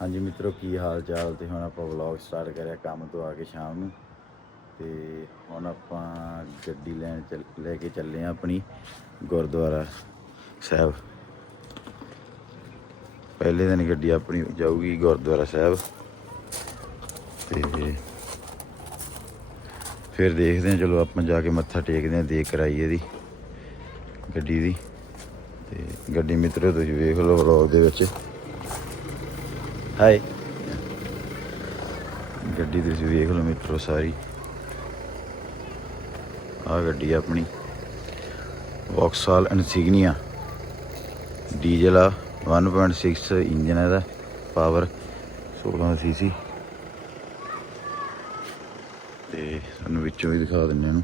ਹਾਂਜੀ ਮਿੱਤਰੋ, ਕੀ ਹਾਲ ਚਾਲ ਤੇ ਹੁਣ ਆਪਾਂ ਵਲੌਗ ਸਟਾਰਟ ਕਰਿਆ ਕੰਮ ਤੋਂ ਆ ਕੇ ਸ਼ਾਮ ਨੂੰ। ਤੇ ਹੁਣ ਆਪਾਂ ਗੱਡੀ ਲੈਣ ਚੱਲ, ਲੈ ਕੇ ਚੱਲੇ ਆ ਆਪਣੀ ਗੁਰਦੁਆਰਾ ਸਾਹਿਬ। ਪਹਿਲੇ ਦਿਨ ਗੱਡੀ ਆਪਣੀ ਜਾਊਗੀ ਗੁਰਦੁਆਰਾ ਸਾਹਿਬ। ਤੇ ਫਿਰ ਦੇਖਦੇ ਹਾਂ ਚਲੋ ਆਪਾਂ ਜਾ ਕੇ ਮੱਥਾ ਟੇਕਦੇ ਹਾਂ ਦੇਖ ਕਰਾਈ ਦੀ ਗੱਡੀ ਦੀ। ਤੇ ਗੱਡੀ ਮਿੱਤਰੋ, ਤੁਸੀਂ ਵੇਖ ਲਓ ਵਲੌਗ ਦੇ ਵਿੱਚ। ਹਾਏ। ਗੱਡੀ ਤੁਸੀਂ ਵੇਖ ਲਓ ਮਿੱਤਰੋ ਸਾਰੀ। ਆ ਗੱਡੀ ਆਪਣੀ। ਵੌਕਸਾਲ ਇਨਸਿਗਨੀਆ ਡੀਜ਼ਲ ਆ 1.6 ਇੰਜਨ ਹੈ ਇਹਦਾ ਪਾਵਰ 16 ਸੀਸੀ ਤੇ ਸਾਨੂੰ ਵਿੱਚੋਂ ਵੀ ਦਿਖਾ ਦਿੰਨੇ ਇਹਨੂੰ।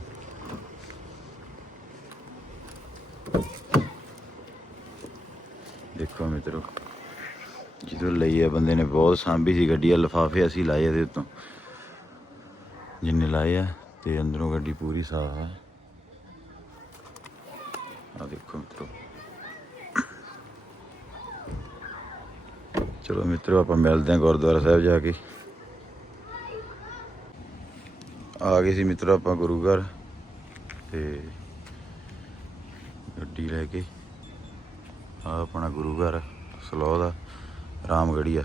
ਦੇਖੋ ਮਿੱਤਰੋ। ਜਦੋਂ ਲਈ ਆ ਬੰਦੇ ਨੇ ਬਹੁਤ ਸਾਂਭੀ ਸੀ ਗੱਡੀ ਆ ਲਫਾਫੇ ਅਸੀਂ ਲਾਏ ਇਹਦੇ ਉੱਤੋਂ। ਜਿੰਨੇ ਲਾਏ ਆ ਤੇ ਅੰਦਰੋਂ ਗੱਡੀ ਪੂਰੀ ਸਾਫ਼ ਆ। ਆ ਦੇਖੋ ਮਿੱਤਰੋ। ਚਲੋ ਮਿੱਤਰੋ, ਆਪਾਂ ਮਿਲਦੇ ਹਾਂ ਗੁਰਦੁਆਰਾ ਸਾਹਿਬ ਜਾ ਕੇ। ਆ ਗਏ ਸੀ ਮਿੱਤਰੋ ਆਪਾਂ ਗੁਰੂ ਘਰ ਤੇ ਗੱਡੀ ਲੈ ਕੇ। ਆ ਆਪਣਾ ਗੁਰੂ ਘਰ ਸਲੋਹ ਦਾ। ਰਾਮਗੜੀਆ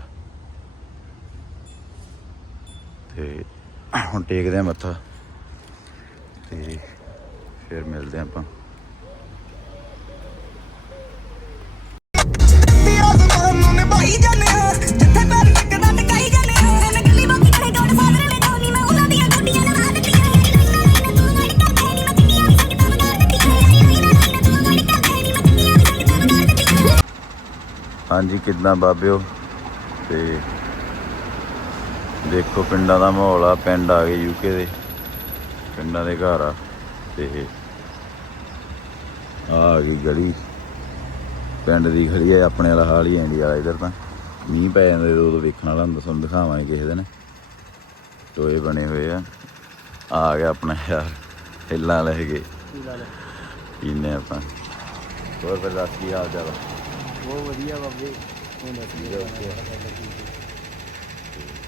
ਤੇ ਹੁਣ ਟੇਕਦੇ ਆ ਮੱਥਾ। ਤੇ ਫਿਰ ਮਿਲਦੇ ਆਪਾਂ। ਹਾਂਜੀ ਕਿੱਦਾਂ ਬਾਬਿਓ? ਤੇ ਦੇਖੋ ਪਿੰਡਾਂ ਦਾ ਮਾਹੌਲ ਆ ਪਿੰਡ ਆ ਗਏ ਯੂਕੇ ਦੇ ਪਿੰਡਾਂ ਦੇ ਘਰ ਆ ਤੇ ਆ ਗਈ ਗਲੀ। ਪਿੰਡ ਦੀ ਖੜੀ ਆ ਆਪਣੇ ਵਾਲਾ ਹਾਲ ਹੀ ਇੰਡੀਆ ਵਾਲਾ ਇਧਰ ਤਾਂ। ਮੀਂਹ ਪੈ ਜਾਂਦਾ ਜਦੋਂ ਉਦੋਂ ਵੇਖਣ ਵਾਲਾ ਹੁੰਦਾ ਤੁਹਾਨੂੰ ਦਿਖਾਵਾਂਗੇ ਕਿਸੇ ਦਿਨ। ਟੋਏ ਬਣੇ ਹੋਏ ਆ। ਆ ਗਿਆ ਆਪਣਾ ਯਾਰ ਹਿੱਲਾਂ ਲੈ ਕੇ। ਪੀਨੇ ਆਪਾਂ। ਹੋਰ ਫਿਰ ਚਾਲ ਆ? ਬਹੁਤ ਵਧੀਆ ਬਾਬੇ ਹੁਣ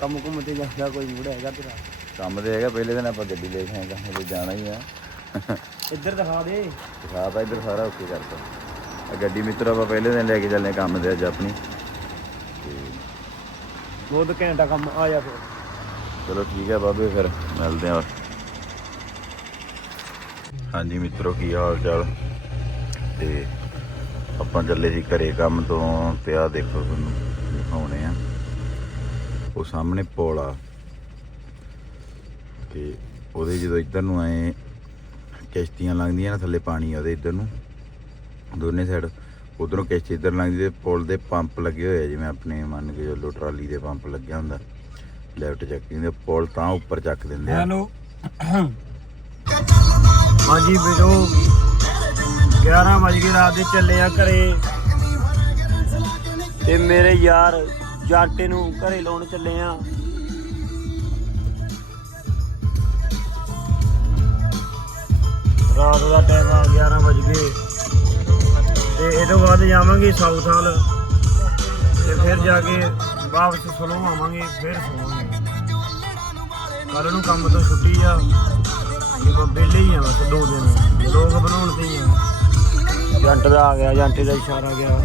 ਕੰਮ ਕੁੰਮ ਤੇ ਜਾਂਦਾ ਕੋਈ ਮੂਡ ਹੈਗਾ ਤੇਰਾ? ਕੰਮ ਤੇ ਹੈਗਾ ਪਹਿਲੇ ਦਿਨ ਆਪਾਂ ਗੱਡੀ ਲੈ ਕੇ ਆਏ ਤਾਂ ਹਲੇ ਜਾਣਾ ਹੀ ਆ। ਇੱਧਰ ਦਿਖਾ ਦੇ। ਦਿਖਾਤਾ ਇੱਧਰ ਸਾਰਾ ਓਕੇ ਕਰਤਾ। ਆ ਗੱਡੀ ਮਿੱਤਰ ਆਪਾਂ ਪਹਿਲੇ ਦਿਨ ਲੈ ਕੇ ਚੱਲੇ ਕੰਮ ਤੇ ਅੱਜ ਆਪਣੀ। ਤੇ ਬਹੁਤ ਘੰਟਾ ਕੰਮ ਆ ਜਾ ਫਿਰ। ਚਲੋ ਠੀਕ ਹੈ ਬਾਬੇ ਫਿਰ ਮਿਲਦੇ ਹਾਂ। ਹਾਂਜੀ ਮਿੱਤਰੋ ਕੀ ਹਾਲ ਚਾਲ? ਤੇ ਆਪਾਂ ਚੱਲੇ ਸੀ ਘਰੇ ਕੰਮ ਤੋਂ ਤੇ ਆਹ ਦੇਖੋ ਤੁਹਾਨੂੰ ਦਿਖਾਉਣੇ ਆ। ਉਹ ਸਾਹਮਣੇ ਪੁਲ ਆ। ਤੇ ਉਹਦੇ ਜਦੋਂ ਇੱਧਰ ਨੂੰ ਆਏ ਕਿਸ਼ਤੀਆਂ ਲੰਘਦੀਆਂ ਨਾ ਥੱਲੇ ਪਾਣੀ ਆ ਉਹਦੇ ਇੱਧਰ ਨੂੰ। ਦੋਨੇ ਸਾਈਡ ਉਧਰੋਂ ਕਿਸ਼ਤੀ ਇੱਧਰ ਲੰਘਦੀ ਤੇ ਪੁਲ ਦੇ ਪੰਪ ਲੱਗੇ ਹੋਏ ਆ ਜਿਵੇਂ ਆਪਣੇ ਮੰਨ ਕੇ ਚੱਲੋ ਟਰਾਲੀ ਦੇ ਪੰਪ ਲੱਗਿਆ ਹੁੰਦਾ। ਲੈਫਟ ਚੱਕ ਦਿੰਦੇ ਪੁਲ ਤਾਂ ਉੱਪਰ ਚੱਕ ਦਿੰਦੇ ਆ। ਹੈਲੋ ਹਾਂਜੀ ਵੀਰੋ। 11 ਵਜ ਕੇ ਰਾਤ ਦੇ ਚੱਲੇ ਆ ਘਰੇ। ਤੇ ਮੇਰੇ ਯਾਰ ਜਾਟੇ ਨੂੰ ਘਰੇ ਲਾਉਣ ਚੱਲੇ ਆ। ਰਾਤ ਦਾ ਟਾਈਮ ਆ 11 ਵਜ ਗਏ। ਤੇ ਇਹ ਤੋਂ ਬਾਅਦ ਜਾਵਾਂਗੇ ਸਾਊਥ ਹਾਲ ਤੇ ਫਿਰ ਜਾ ਕੇ ਵਾਪਸ ਸਲੋ ਆਵਾਂਗੇ, ਫਿਰ ਸੋਵਾਂਗੇ ਕੱਲ ਨੂੰ ਕੰਮ ਤੋਂ ਛੁੱਟੀ ਆ। ਤੇ ਮੈਂ ਵਿਹਲੇ ਹੀ ਆ ਬਸ ਦੋ ਦਿਨ। ਲੋਕ ਬਣਾਉਣ ਤੇ ਹੀ ਆ। ਜੰਟ ਦਾ ਆ ਗਿਆ ਜੰਟੇ ਦਾ ਇਸ਼ਾਰਾ ਗਿਆ।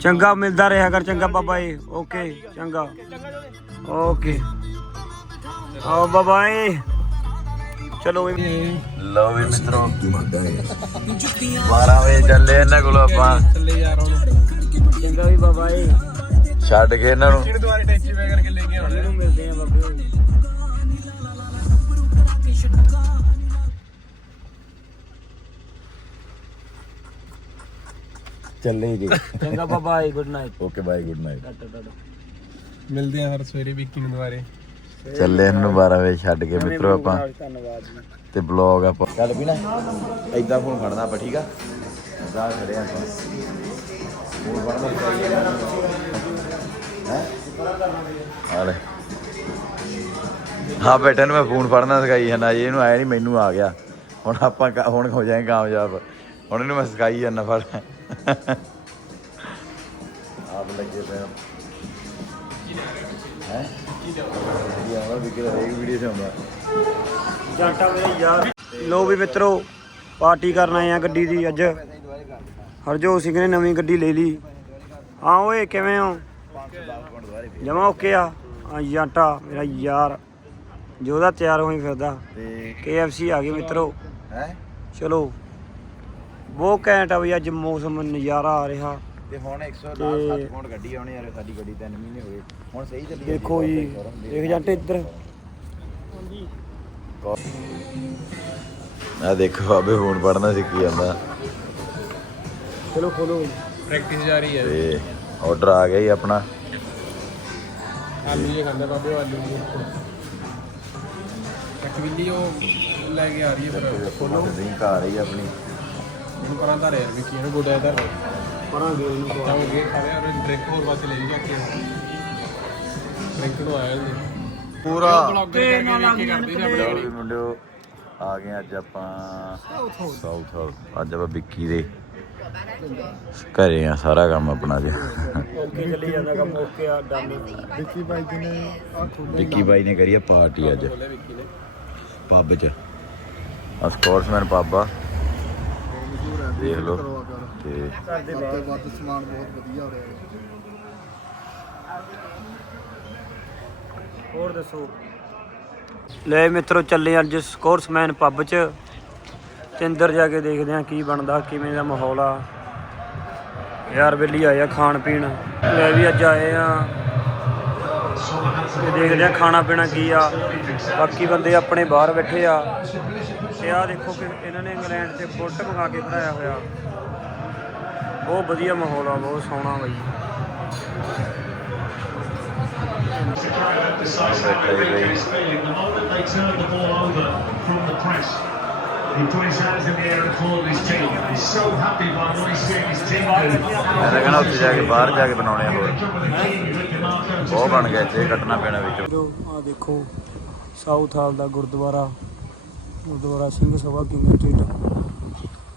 ਚੰਗਾ ਮਿਲਦਾ ਰਿਹਾ ਕਰ ਚੰਗਾ ਬਾਬਾ ਜੀ। ਓਕੇ ਚੰਗਾ। ਓਕੇ। ਆਓ ਬਾਬਾ ਜੀ। ਚਲੋ ਵੀ। ਲਓ ਵੀ ਮਿੱਤਰੋ 12 ਵਜੇ ਚੱਲੇ ਇਹਨਾਂ ਕੋਲ ਆਪਾਂ। ਚੰਗਾ ਵੀ ਬਾਬਾ ਜੀ। ਛੱਡ ਕੇ ਇਹਨਾਂ ਨੂੰ। ਮਿਲਦੇ ਆ ਬਾਬੇ ਚੱਲੇ ਜੀ। ਚੰਗਾ ਬਾਬਾ ji good night okay bye good night ਮਿਲਦੇ ਆ ਹਰ ਸਵੇਰੇ ਵਿੱਕੀ ਨੂੰ ਦੁਬਾਰੇ। ਚੱਲੇ ਇਹਨਾਂ ਨੂੰ 12 ਵਜੇ ਛੱਡ ਕੇ ਮਿੱਤਰੋ ਆਪਾਂ। ਧੰਨਵਾਦ ਜੀ। ਤੇ ਬਲੌਗ ਆਪਾਂ। ਚੱਲ ਵੀ ਨਾ ਐਦਾਂ ਫੋਨ ਫੜਨਾ ਆਪਾਂ ਠੀਕ ਆ? ਜਾ ਖੜੇ ਆਪਾਂ। ਫੋਨ ਫੜਨਾ ਹੈ ਆ ਹਾਂ ਬੇਟੇ ਨੂੰ ਮੈਂ ਫੋਨ ਫੜਨਾ ਸਿਖਾਈ ਜਾਂਦਾ, ਜੀ ਇਹਨੂੰ ਆਇਆ ਨਹੀਂ ਮੈਨੂੰ ਆ ਗਿਆ। ਹੁਣ ਆਪਾਂ ਹੁਣ ਹੋ ਜਾਏ ਕਾਮਯਾਬ। ਹੁਣ ਇਹਨੂੰ ਮੈਂ ਸਿਖਾਈ ਜਾਂਦਾ ਫੜ। ਆਪ ਲੱਗੇ ਪਏ ਹੈ। ਕੀ ਆਉਂਦਾ ਵੀ ਕਿਹੜਾ ਇੱਕ ਵੀਡੀਓ 'ਚ ਆਉਂਦਾ। ਮੇਰੇ ਯਾਰ। ਲੋ ਵੀ ਮਿੱਤਰੋ, ਪਾਰਟੀ ਕਰਨ ਆਏ ਆ ਗੱਡੀ ਦੀ ਅੱਜ। ਹਰਜੋਤ ਸਿੰਘ ਨੇ ਨਵੀਂ ਗੱਡੀ ਲੈ ਲਈ। ਹਾਂ ਓਏ ਕਿਵੇਂ ਹੋ? ਜਮਾ ਓਕੇ ਆ। ਆ ਜਾਂਟਾ ਮੇਰਾ ਯਾਰ। ਜਿਹਦਾ ਤਿਆਰ ਹੋਈ ਫਿਰਦਾ। ਤੇ KFC ਆ ਗਈ ਮਿੱਤਰੋ। ਹੈ? ਚਲੋ। ਬਹੁਤ ਘੈਂਟ ਆ ਵੀ ਅੱਜ ਮੌਸਮ ਨਜ਼ਾਰਾ ਆ ਰਿਹਾ। ਤੇ ਹੁਣ 160 ਤੇ- ਪੌਂਡ ਗੱਡੀ ਆਉਣੀ ਯਾਰ ਸਾਡੀ ਗੱਡੀ 3 ਮਹੀਨੇ ਹੋ ਗਏ। ਹੁਣ ਸਹੀ ਚੱਲੀ ਜਾਂਦੀ ਦੇਖੋ ਜੀ। ਦੇਖ ਜਾਂਟੇ ਇੱਧਰ। ਆ ਦੇਖੋ ਬਾਬੇ ਫੋਨ ਪੜਨਾ ਸਿੱਖੀ ਜਾਂਦਾ। ਚਲੋ ਖੋਲੋ ਪ੍ਰੈਕਟਿਸ ਜਾਰੀ ਹੈ। ਤੇ ਆਰਡਰ ਆ ਗਿਆ ਜੀ ਆਪਣਾ। ਆਲੂ ਜੇ ਖਾਂਦਾ ਬਾਬੇ ਉਹ ਆਲੂ ਜੀ ਇੱਕ ਵੀਡੀਓ ਲੈ ਕੇ ਆ ਰਹੀ ਹੈ ਫਿਰ। ਫੋਲੋ ਨਹੀਂ ਘਰ ਹੀ ਆਪਣੀ। ਇਹਨੂੰ ਕਰਾਂ ਤਾਂ ਯਾਰ ਵੀ ਕੀ ਇਹਨੂੰ ਗੋਡਾ ਇਧਰ ਪਰਾਂਗੇ ਇਹਨੂੰ ਤਾਂ ਉਹ ਗੇ ਖਾਵੇ ਔਰ ਡਰਿੰਕ ਹੋਰ ਵਾਸਤੇ ਲੈ ਲਿਆ ਕਿ ਡਰਿੰਕ ਨੂੰ ਆਇਆ ਜੀ ਪੂਰਾ। ਬਲੌਗਰ ਕਰਕੇ ਦੇਖ ਕੇ ਕਰਦੇ ਸੀ ਆ ਗਏ ਅੱਜ ਆਪਾਂ ਸਾਊਥ ਹਾਲ ਅੱਜ ਆਪਾਂ ਵਿੱਕੀ ਦੇ ਘਰੇ ਆ ਸਾਰਾ ਕੰਮ ਆਪਣਾ ਜੀ ਓਕੇ ਚੱਲੀ ਜਾਂਦਾ ਕੰਮ ਓਕੇ ਆ ਡਨ। ਵਿੱਕੀ ਬਾਈ ਨੇ ਕਰੀ ਆ ਪਾਰਟੀ ਅੱਜ। ਪੱਬ 'ਚ। ਆ ਸਪੋਰਟਸਮੈਨ ਪੱਬ ਆ। ਦੇਖ ਲਓ। ਤੇ ਹੋਰ ਦੱਸੋ? ਲੈ ਮਿੱਤਰੋ, ਚੱਲੇ ਅੱਜ ਸਕੋਰਸਮੈਨ ਪੱਬ 'ਚ। ਤੇ ਅੰਦਰ ਜਾ ਕੇ ਦੇਖਦੇ ਆ ਕੀ ਬਣਦਾ, ਕਿਵੇਂ ਦਾ ਮਾਹੌਲ ਆ। ਯਾਰ ਬੇਲੀ ਆਏ ਆ ਖਾਣ ਪੀਣ। ਲੈ ਵੀ ਅੱਜ ਆਏ ਆ। ਤੇ ਦੇਖਦੇ ਆ ਖਾਣਾ ਪੀਣਾ ਕੀ ਆ। ਬਾਕੀ ਬੰਦੇ ਆਪਣੇ ਬਾਹਰ ਬੈਠੇ ਆ। ਤੇ ਆ ਦੇਖੋ ਕਿ ਇਹਨਾਂ ਨੇ ਇੰਗਲੈਂਡ ਤੇ ਬੁੱਟ ਮੰਗਾ ਕੇ ਖੜਾਇਆ ਹੋਇਆ। ਬਹੁਤ ਵਧੀਆ ਮਾਹੌਲ ਆ, ਬਹੁਤ ਸੋਹਣਾ ਬਈ। Is failing. The moment they turned the ball over from the press, he put his hands in the air and called his team. He's so happy by what he's seeing his team do. ਮੈਂ ਤਾਂ ਕਹਿੰਦਾ ਉੱਥੇ ਜਾ ਕੇ ਬਾਹਰ ਜਾ ਕੇ ਬਣਾਉਣੇ ਆ ਹੋਰ ਬਹੁਤ ਬਣ ਗਿਆ ਇੱਥੇ ਕੱਟਣਾ ਪੈਣਾ ਵਿੱਚ ਆ ਦੇਖੋ ਸਾਊਥ ਹਾਲ ਦਾ ਗੁਰਦੁਆਰਾ ਗੁਰਦੁਆਰਾ ਸਿੰਘ ਸਭਾ ਕਿੰਗ ਸਟਰੀਟ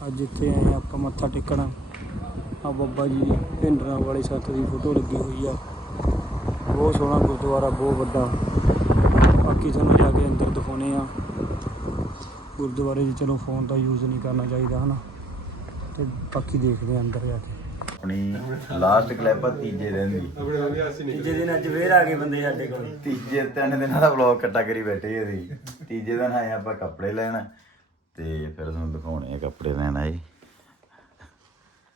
ਅੱਜ ਇੱਥੇ ਆਏ ਆਪਾਂ ਮੱਥਾ ਟੇਕਣ ਆ ਬੱਬਾ ਜੀ ਦੀ ਢਿੰਡਰਾਂ ਵਾਲੇ ਸੱਤ ਦੀ ਫੋਟੋ ਲੱਗੀ ਹੋਈ ਆ ਬਹੁਤ ਸੋਹਣਾ ਗੁਰਦੁਆਰਾ ਬਹੁਤ ਵੱਡਾ। ਬਾਕੀ ਤੁਹਾਨੂੰ ਜਾ ਕੇ ਅੰਦਰ ਦਿਖਾਉਣੇ ਆ। ਗੁਰਦੁਆਰੇ 'ਚ ਚਲੋ ਫੋਨ ਦਾ ਯੂਜ਼ ਨਹੀਂ ਕਰਨਾ ਚਾਹੀਦਾ ਹਨਾ? ਤੇ ਬਾਕੀ ਦੇਖਦੇ ਆ ਅੰਦਰ ਜਾ ਕੇ। ਆਪਣੀ ਲਾਸਟ ਕਲਿੱਪ ਆ ਤੀਜੇ ਦਿਨ ਦੀ। ਤੀਜੇ ਦਿਨ ਅੱਜ ਫੇਰ ਆ ਗਏ ਬੰਦੇ ਸਾਡੇ ਕੋਲ। ਤੀਜੇ ਤਿੰਨ ਦਿਨਾਂ ਦਾ ਵਲੌਗ ਇਕੱਠਾ ਕਰੀ ਬੈਠੇ ਅਸੀਂ। ਤੀਜੇ ਦਿਨ ਆਏ ਆਪਾਂ ਕੱਪੜੇ ਲੈਣ। ਤੇ ਫਿਰ ਤੁਹਾਨੂੰ ਦਿਖਾਉਣੇ ਆ ਕੱਪੜੇ ਲੈਣ ਆਏ।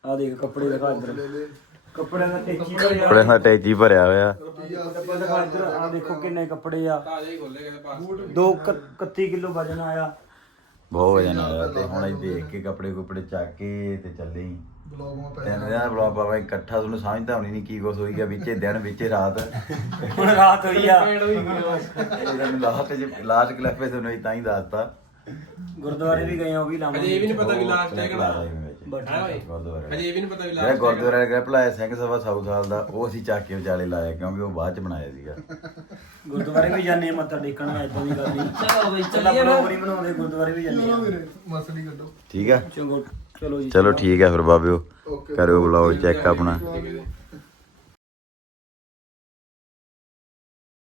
ਆ ਦੇਖ ਕੱਪੜੇ ਦਿਖਾ ਇੱਧਰ। ਕੱਪੜਿਆਂ ਦਾ ਟੇਚੀ ਭਰਿਆ ਕੱਪੜੇ ਦਾ ਟੈਚੀ ਭਰਿਆ ਹੋਇਆ। ਡੱਬਾ ਦਿਖਾ ਇੱਧਰ ਆ ਦੇਖੋ ਕਿੰਨੇ ਕੱਪੜੇ ਆ ਦੋ 31 ਕਿਲੋ ਵਜਨ ਆਇਆ। ਬਹੁਤ ਵਜਨ ਆਇਆ ਤੇ ਹੁਣ ਅਸੀਂ ਦੇਖ ਕੇ ਕੱਪੜੇ ਕੁਪੜੇ ਚੱਕ ਕੇ ਤੇ ਚੱਲੇ ਹੀ ਤਿੰਨ ਦਿਨਾਂ ਦਾ ਵਲੌਗ ਪਾਵਾ ਇਕੱਠਾ ਤੁਹਾਨੂੰ ਸਮਝਦਾ ਹੋਣੀ ਨਹੀਂ ਕੀ ਕੁਛ ਹੋਈ ਗਿਆ ਵਿੱਚੇ ਦਿਨ ਵਿੱਚੇ ਰਾਤ। ਹੁਣ ਰਾਤ ਹੋਈ ਆ। ਪੇੜ ਹੋਈ ਗਿਆ ਇਹ ਤੁਹਾਨੂੰ ਲਾਸਟ ਚ ਲਾਸਟ ਕਲਿੱਪ ਤੁਹਾਨੂੰ ਤਾਂ ਹੀ ਦੱਸਤਾ। ਗੁਰਦੁਆਰੇ ਵੀ ਗਏ ਆ ਉਹ ਵੀ ਲਾਵਾਂਗੇ। ਅਜੇ ਇਹ ਵੀ ਨਹੀਂ ਪਤਾ ਵੀ ਲਾਸਟ ਹੈ ਕਿਹੜਾ ਗੁਰਦੁਆਰੇ ਅਜੇ ਇਹ ਵੀ ਨਹੀਂ ਪਤਾ ਵੀ ਜਿਹੜਾ ਲਾਸਟ ਗੁਰਦੁਆਰੇ ਸਿੰਘ ਸਭਾ ਸਾਊਥ ਹਾਲ ਦਾ ਉਹ ਅਸੀਂ ਚੱਕ ਕੇ ਵਿਚਾਲੇ ਲਾਇਆ ਕਿਉਂਕਿ ਉਹ ਬਾਅਦ ਚ ਬਣਾਇਆ ਸੀਗਾ। ਗੁਰਦੁਆਰੇ ਵੀ ਜਾਂਦੇ ਆ ਮੱਥਾ ਟੇਕਣ ਐਦਾਂ ਦੀ ਗੱਲ ਨਹੀਂ। ਚਲੋ ਬਈ ਚੱਲੀਏ ਨਾ ਬਣਾਉਂਦੇ ਗੁਰਦੁਆਰੇ ਵੀ ਜਾਂਦੇ ਆ। ਠੀਕ ਆ? ਚੰਗੋ ਚਲੋ ਜੀ। ਚਲੋ ਠੀਕ ਆ ਫਿਰ ਬਾਬਿਓ। ਕਰਿਓ ਬੁਲਾਓ ਚੈੱਕ ਆਪਣਾ।